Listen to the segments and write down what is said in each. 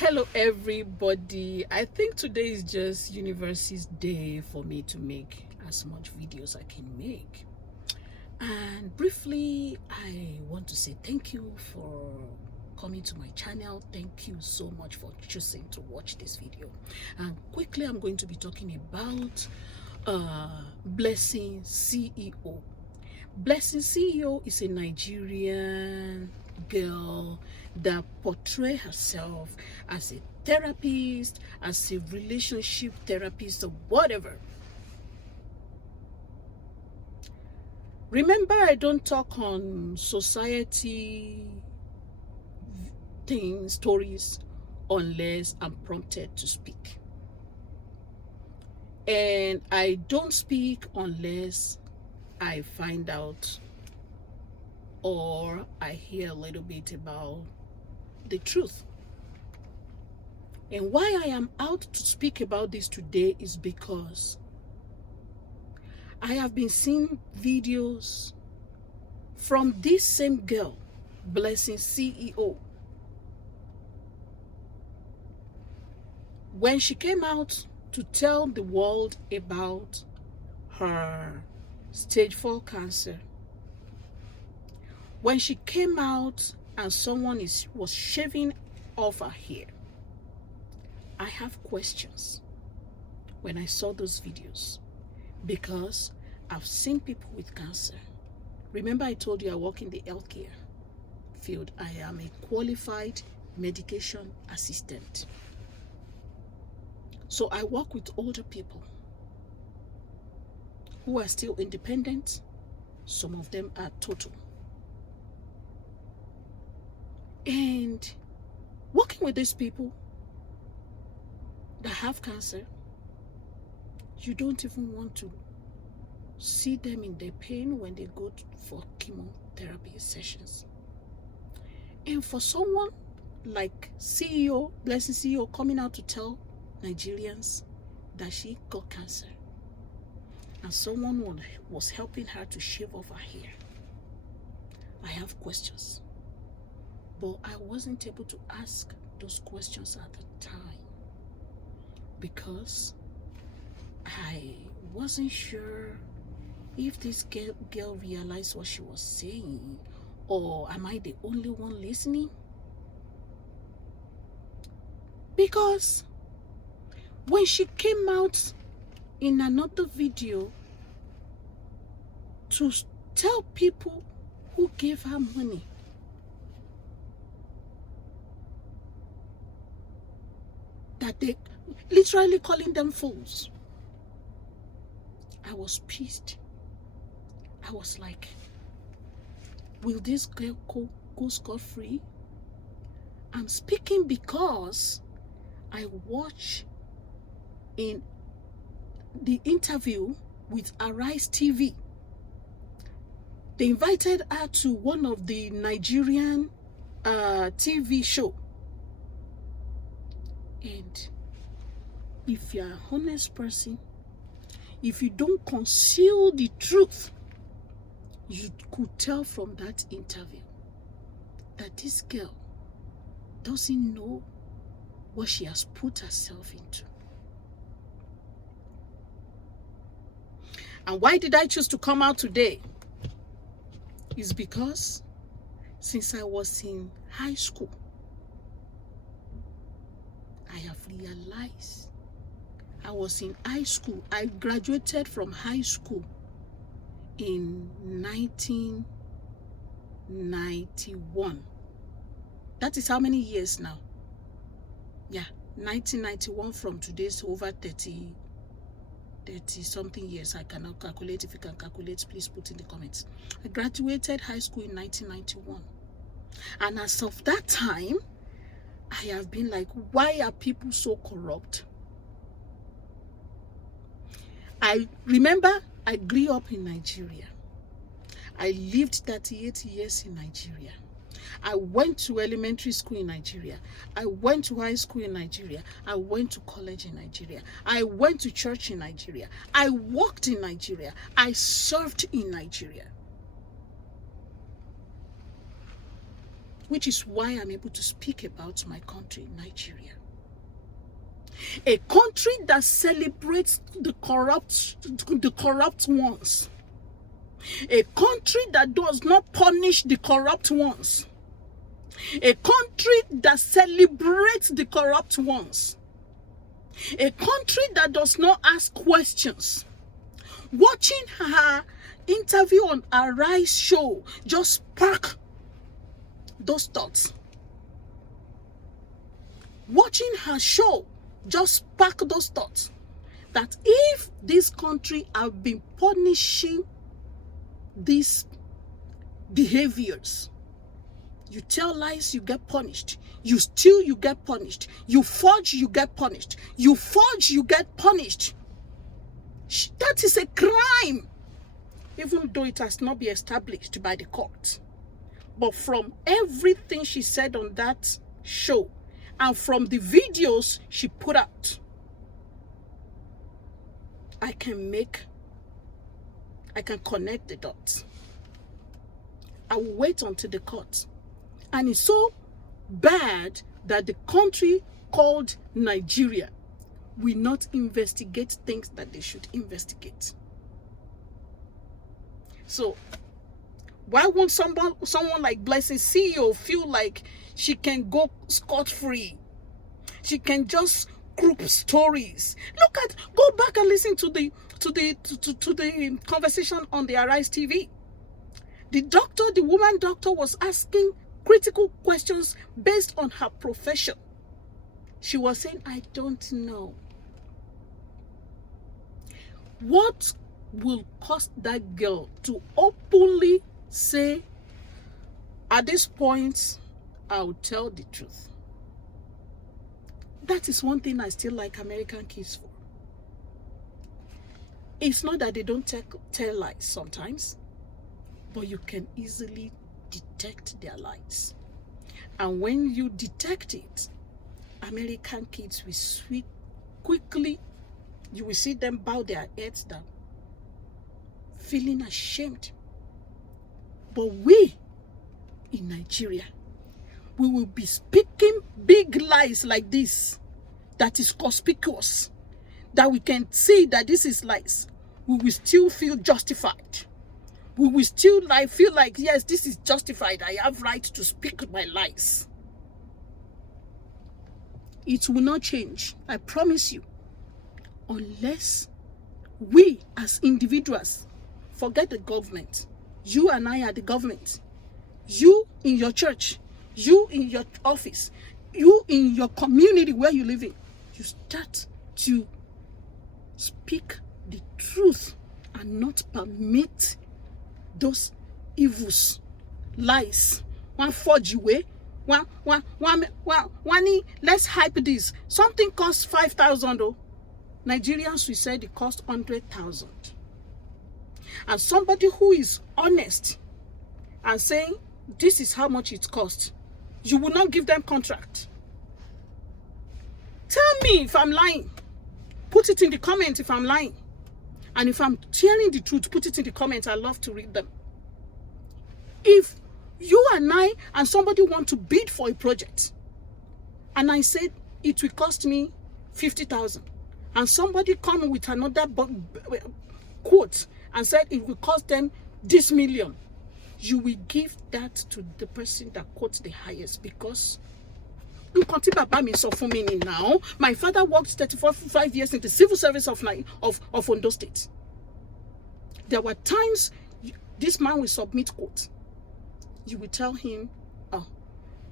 Hello everybody. I think today is just Universe's day for me to make as much videos I can make. And briefly, I want to say thank you for coming to my channel. Thank you so much for choosing to watch this video. And quickly, I'm going to be talking about Blessing CEO. Blessing CEO is a Nigerian girl that portrays herself as a therapist, as a relationship therapist, or whatever. Remember, I don't talk on society things, stories, unless I'm prompted to speak. And I don't speak unless I find out or I hear a little bit about the truth. And why I am out to speak about this today is because I have been seeing videos from this same girl, Blessing CEO. When she came out to tell the world about her stage 4 cancer, when she came out and someone was shaving off her hair, I have questions when I saw those videos because I've seen people with cancer. Remember, I told you I work in the healthcare field. I am a qualified medication assistant. So I work with older people who are still independent. Some of them are total. And working with these people that have cancer, you don't even want to see them in their pain when they go for chemotherapy sessions. And for someone like CEO, Blessing CEO, coming out to tell Nigerians that she got cancer and someone was helping her to shave off her hair, I have questions. But I wasn't able to ask those questions at the time because I wasn't sure if this girl realized what she was saying, or am I the only one listening? Because when she came out in another video to tell people who gave her money that they literally calling them fools, I was pissed. I was like, will this girl go scot-free? I'm speaking because I watched in the interview with Arise TV. They invited her to one of the Nigerian TV show. And if you're an honest person, if you don't conceal the truth, you could tell from that interview that this girl doesn't know what she has put herself into. And why did I choose to come out today? It's because since I was in high school, I have realized I was in high school. I graduated from high school in 1991. That is how many years now? Yeah, 1991. From today's over 30 something years. I cannot calculate. If you can calculate, please put in the comments. I graduated high school in 1991. And as of that time, I have been like, why are people so corrupt? I remember I grew up in Nigeria. I lived 38 years in Nigeria. I went to elementary school in Nigeria. I went to high school in Nigeria. I went to college in Nigeria. I went to church in Nigeria. I worked in Nigeria. I served in Nigeria. which is why I'm able to speak about my country, Nigeria. A country that celebrates the corrupt ones. A country that does not punish the corrupt ones. A country that celebrates the corrupt ones. A country that does not ask questions. Watching her interview on Arise show just spark those thoughts. Watching her show just spark those thoughts. That if this country have been punishing these behaviors, you tell lies, you get punished. You steal, you get punished. You forge, you get punished. You forge, you get punished. That is a crime, even though it has not been established by the court. But from everything she said on that show and from the videos she put out, I can connect the dots. I will wait until the court. And it's so bad that the country called Nigeria will not investigate things that they should investigate. So why won't someone like Blessing CEO feel like she can go scot-free? She can just group stories. Go back and listen to the conversation on the Arise TV. The woman doctor was asking critical questions based on her profession. She was saying, I don't know. What will cause that girl to openly say, at this point, I'll tell the truth? That is one thing I still like American kids for. It's not that they don't tell lies sometimes, but you can easily detect their lies. And when you detect it, American kids will quickly, you will see them bow their heads down, feeling ashamed. But we, in Nigeria, we will be speaking big lies like this, that is conspicuous, that we can see that this is lies. We will still feel justified. We will still feel like, yes, this is justified. I have right to speak my lies. It will not change, I promise you, unless we as individuals, forget the government. You and I are the government. You in your church, you in your office, you in your community where you live in, you start to speak the truth and not permit those evils, lies. One forge away, let's hype this. Something costs 5,000 though. Nigerians, we said it cost 100,000. And somebody who is honest and saying this is how much it costs, you will not give them contract. Tell me if I'm lying. Put it in the comments if I'm lying. And if I'm telling the truth, put it in the comments. I love to read them. If you and I and somebody want to bid for a project, and I said it will cost me 50,000, and somebody come with another quote and said it will cost them this million, you will give that to the person that quotes the highest, because now my father worked 35 years in the civil service of Ondo State. There were times this man will submit quote. You will tell him,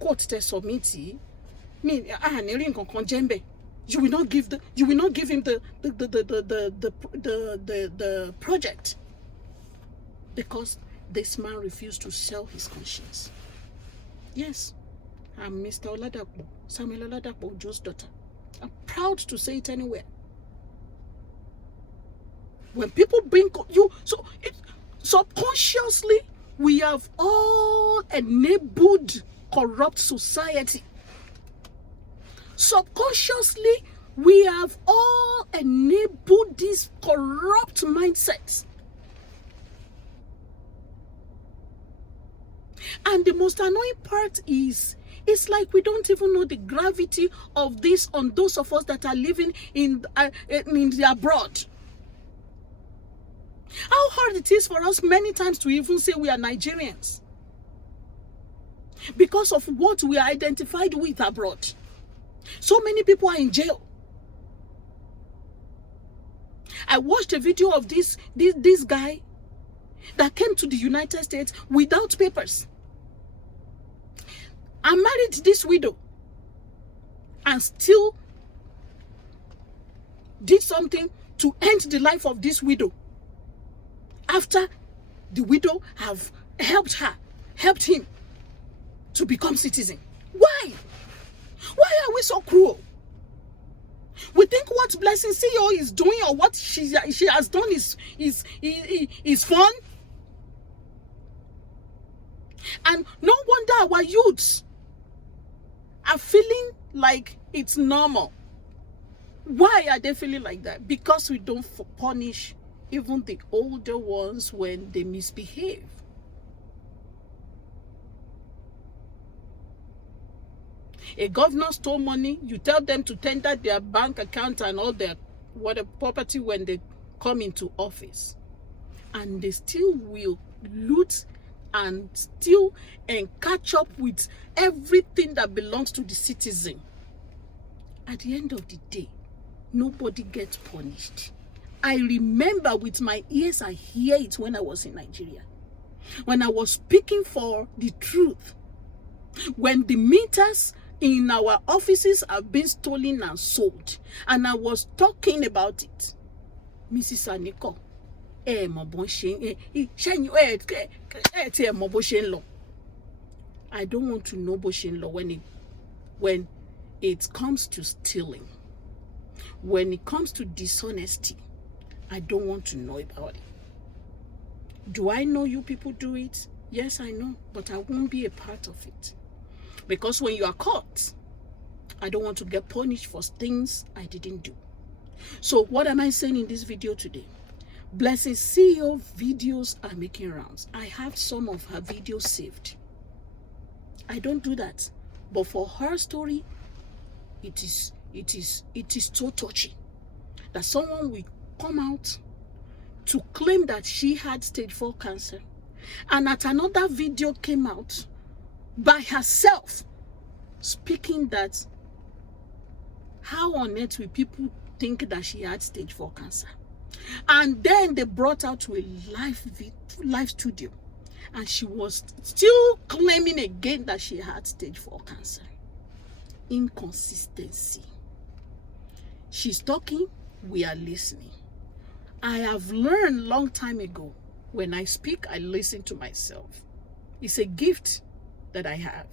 quote te submit. You will not give him the project, because this man refused to sell his conscience. Yes, I'm Mr. Oladapo, Samuel Oladapo, Joe's daughter. I'm proud to say it anywhere. When people bring you, subconsciously, we have all enabled corrupt society. Subconsciously, we have all enabled these corrupt mindsets. And the most annoying part is, it's like we don't even know the gravity of this on those of us that are living in the abroad. How hard it is for us many times to even say we are Nigerians because of what we are identified with abroad. So many people are in jail. I watched a video of this guy that came to the United States without papers and married this widow and still did something to end the life of this widow after the widow have helped him to become citizen. Why? Why are we so cruel? We think what Blessing CEO is doing or what she has done is fun. And no wonder our youths are feeling like it's normal. Why are they feeling like that? Because we don't punish even the older ones when they misbehave. A governor stole money, you tell them to tender their bank account and all their property when they come into office. And they still will loot and steal and catch up with everything that belongs to the citizen. At the end of the day, nobody gets punished. I remember with my ears, I hear it when I was in Nigeria. When I was speaking for the truth. When the meters in our offices have been stolen and sold. And I was talking about it. Mrs. Aniko, I don't want to know Boshin law when it comes to stealing. When it comes to dishonesty, I don't want to know about it. Do I know you people do it? Yes, I know, but I won't be a part of it. Because when you are caught, I don't want to get punished for things I didn't do. So what am I saying in this video today? Blessing CEO videos are making rounds. I have some of her videos saved. I don't do that. But for her story, it is so touchy that someone will come out to claim that she had stage 4 cancer. And at another video came out by herself speaking that how on earth will people think that she had stage 4 cancer. And then they brought her to a live studio and she was still claiming again that she had stage 4 cancer. Inconsistency. She's talking, we are listening. I have learned long time ago, when I speak, I listen to myself. It's a gift that I have.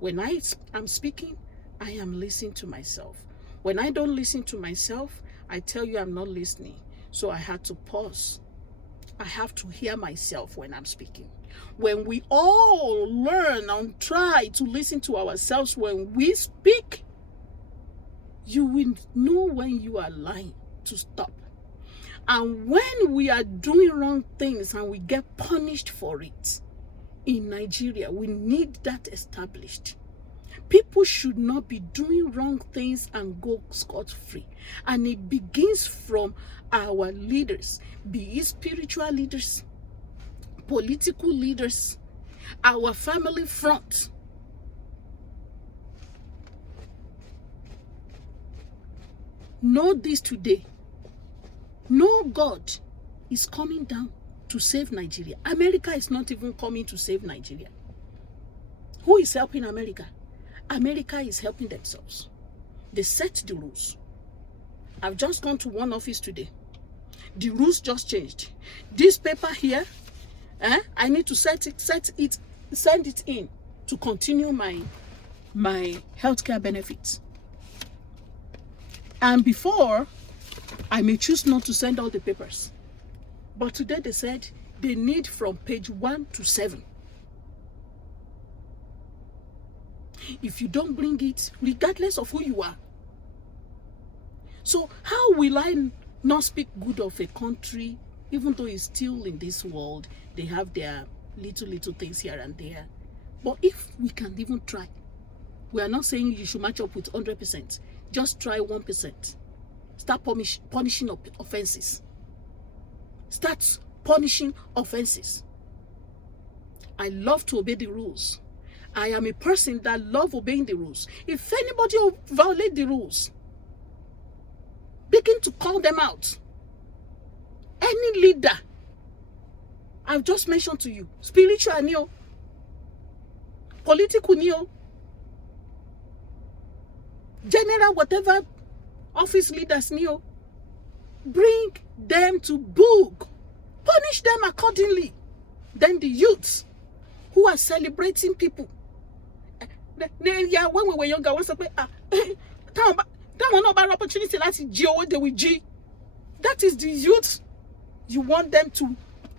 When I'm speaking, I am listening to myself. When I don't listen to myself, I tell you I'm not listening. So I had to pause. I have to hear myself when I'm speaking. When we all learn and try to listen to ourselves when we speak, you will know when you are lying to stop. And when we are doing wrong things and we get punished for it, in Nigeria, we need that established. People should not be doing wrong things and go scot-free. And it begins from our leaders, be it spiritual leaders, political leaders, our family front. Know this today. No God is coming down to save Nigeria. America is not even coming to save Nigeria. Who is helping America? America is helping themselves. They set the rules. I've just gone to one office today. The rules just changed. This paper here, I need to send it in to continue my healthcare benefits. And before, I may choose not to send all the papers. But today they said they need from page 1 to 7. If you don't bring it, regardless of who you are. So how will I not speak good of a country, even though it's still in this world, they have their little things here and there. But if we can even try, we are not saying you should match up with 100%. Just try 1%. Start punishing offenses. Start punishing offenses. I love to obey the rules. I am a person that love obeying the rules. If anybody violate the rules, begin to call them out. Any leader I've just mentioned to you, spiritual neo, political neo, general whatever office leaders neo, bring them to book. Punish them accordingly. Then the youths who are celebrating people. Yeah, when we were younger, once I that one about opportunity like they will G. That is the youth. You want them to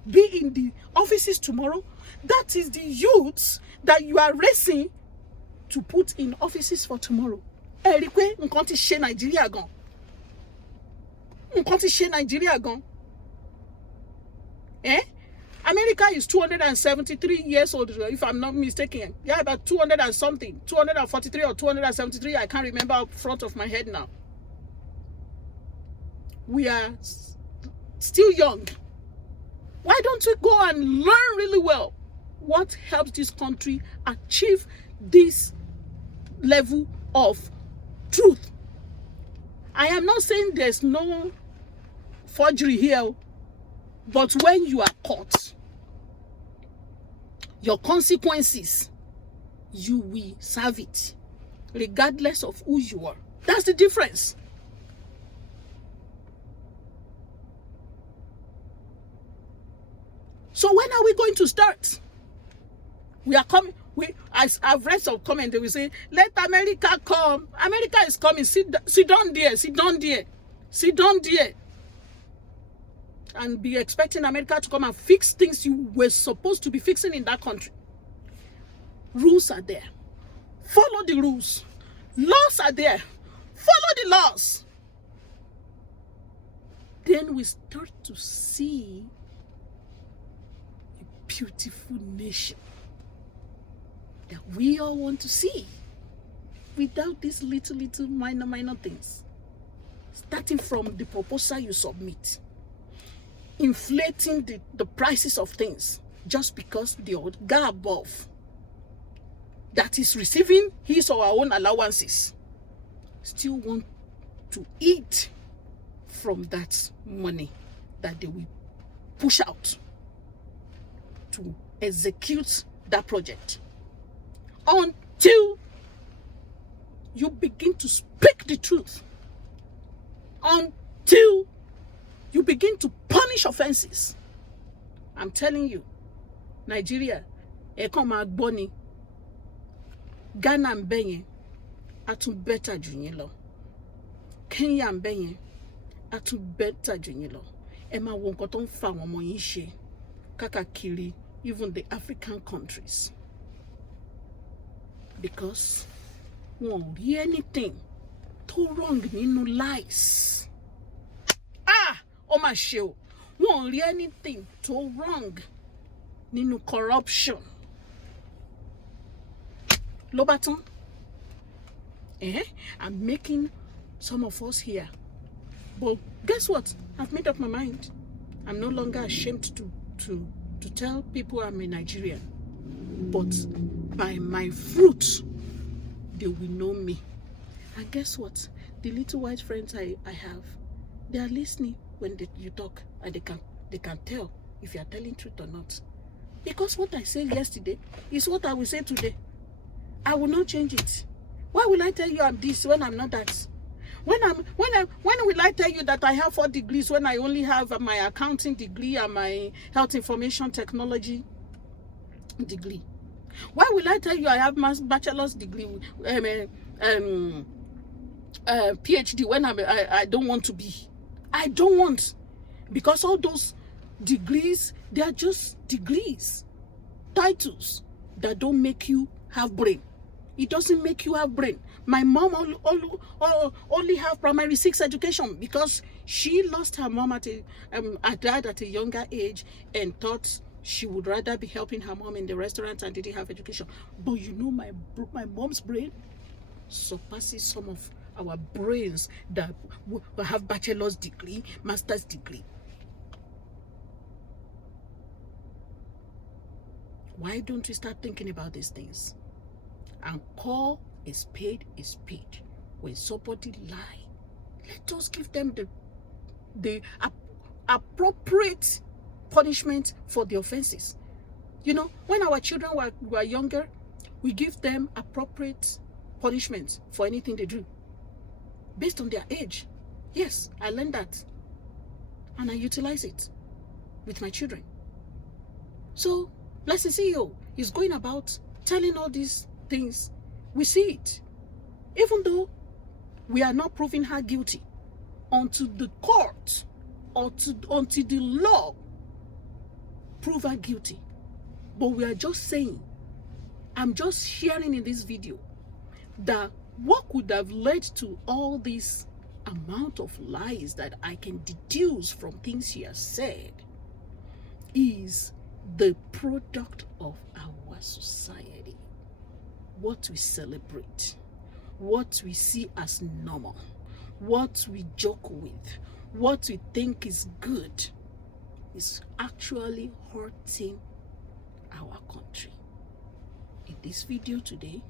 be in the offices tomorrow. That is the youths that you are raising to put in offices for tomorrow. Nigeria gone. Nigeria gone. America is 273 years old, if I'm not mistaken. Yeah, about 200 and something. 243 or 273. I can't remember up front of my head now. We are still young. Why don't we go and learn really well what helps this country achieve this level of truth? I am not saying there's no forgery here, but when you are caught, your consequences, you will serve it, regardless of who you are. That's the difference. So when are we going to start? We are coming. I've read some comments. They will say, "Let America come." America is coming. Sit down there. Sit down there. Sit down there. And be expecting America to come and fix things you were supposed to be fixing in that country. Rules are there. Follow the rules. Laws are there. Follow the laws. Then we start to see a beautiful nation that we all want to see, without these little minor things. Starting from the proposal you submit, inflating the prices of things just because the old guy above that is receiving his or her own allowances still want to eat from that money that they will push out to execute that project, until you begin to speak the truth, until you begin to punish offenses. I'm telling you, Nigeria, Boni, Ghana and Benye, atu better junilo. Kenya and Benye, atu better junilo. Emma wonkoton fa wamoyishe, kakakiri, even the African countries. Because won't hear anything too wrong in no lies. Oh my show, won't hear anything too wrong in corruption. Lobaton, I'm making some of us here. But guess what? I've made up my mind. I'm no longer ashamed to tell people I'm a Nigerian. But by my fruit, they will know me. And guess what? The little white friends I have, they are listening when you talk, and they can tell if you are telling truth or not. Because what I said yesterday is what I will say today. I will not change it. Why will I tell you I'm this when I'm not that? When will I tell you that I have 4 degrees when I only have my accounting degree and my health information technology degree? Why will I tell you I have bachelor's degree, PhD when I don't want to be? I don't want, because all those degrees, they are just degrees, titles that don't make you have brain. It doesn't make you have brain. My mom only have primary 6 education because she lost her mom her dad at a younger age and thought she would rather be helping her mom in the restaurant and didn't have education. But you know, my mom's brain surpasses some of our brains that have bachelor's degree, master's degree. Why don't we start thinking about these things and call a spade a spade? When somebody lie, let us give them the appropriate punishment for the offenses. You know, when our children were younger, we give them appropriate punishment for anything they do based on their age. Yes, I learned that and I utilize it with my children. So let's say CEO is going about telling all these things. We see it, even though we are not proving her guilty until the court or until the law prove her guilty. But we are just saying, I'm just sharing in this video that what could have led to all this amount of lies that I can deduce from things she has said is the product of our society. What we celebrate, what we see as normal, what we joke with, what we think is good is actually hurting our country. In this video today,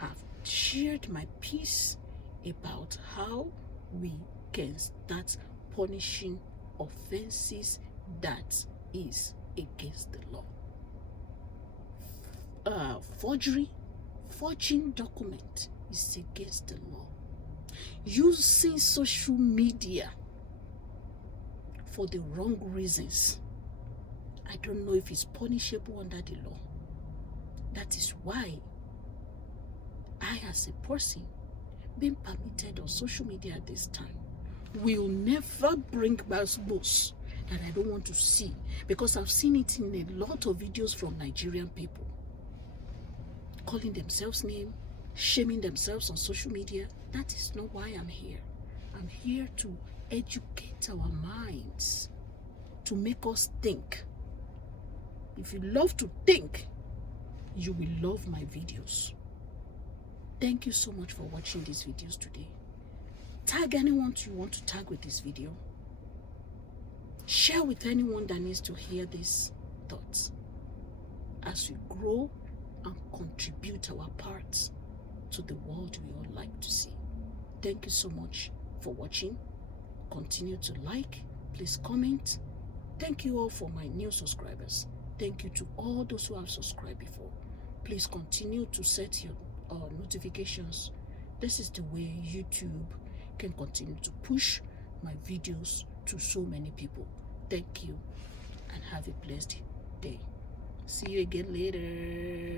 I've shared my piece about how we can start punishing offenses that is against the law. Forging document is against the law. Using social media for the wrong reasons, I don't know if it's punishable under the law. That is why I, as a person being permitted on social media at this time, will never bring back books that I don't want to see, because I've seen it in a lot of videos from Nigerian people calling themselves names, shaming themselves on social media. That is not why I'm here. I'm here to educate our minds, to make us think. If you love to think, you will love my videos. Thank you so much for watching these videos today. Tag anyone you want to tag with this video. Share with anyone that needs to hear these thoughts as we grow and contribute our parts to the world we all like to see. Thank you so much for watching. Continue to like, please comment. Thank you all for my new subscribers. Thank you to all those who have subscribed before. Please continue to set your notifications. This is the way YouTube can continue to push my videos to so many people. Thank you and have a blessed day. See you again later.